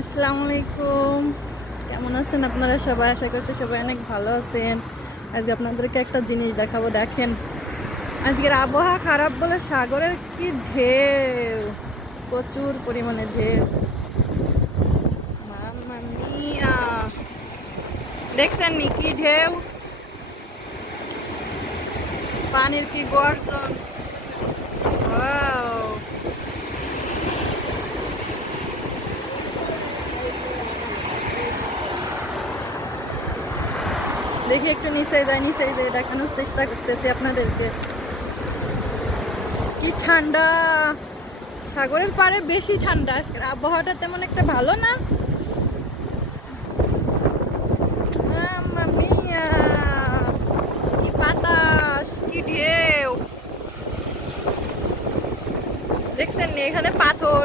আসসালামু আলাইকুম। কেমন আছেন আপনারা সবাই? আশা করছি সবাই অনেক ভালো আছেন। আজকে আপনাদেরকে একটা জিনিস দেখাবো। দেখেন, আজকের আবহাওয়া খারাপ বলে সাগরের কি ঢেউ, প্রচুর পরিমাণে ঢেউ। মাম্মা মিয়া, দেখছেন নি কি ঢেউ, পানির কি গর্জন! ওয়াও! দেখি একটু নিচে যাই, নিচে যাই, দেখানোর চেষ্টা করতেছি আপনাদেরকে। কি ঠান্ডা! সাগরের পাড়ে বেশি ঠান্ডা। আজকের আবহাওয়াটা তেমন একটা ভালো না। মাম্মা মিয়া, কি বাতাস, কি ঢেউ! দেখছেন নি এখানে পাথর,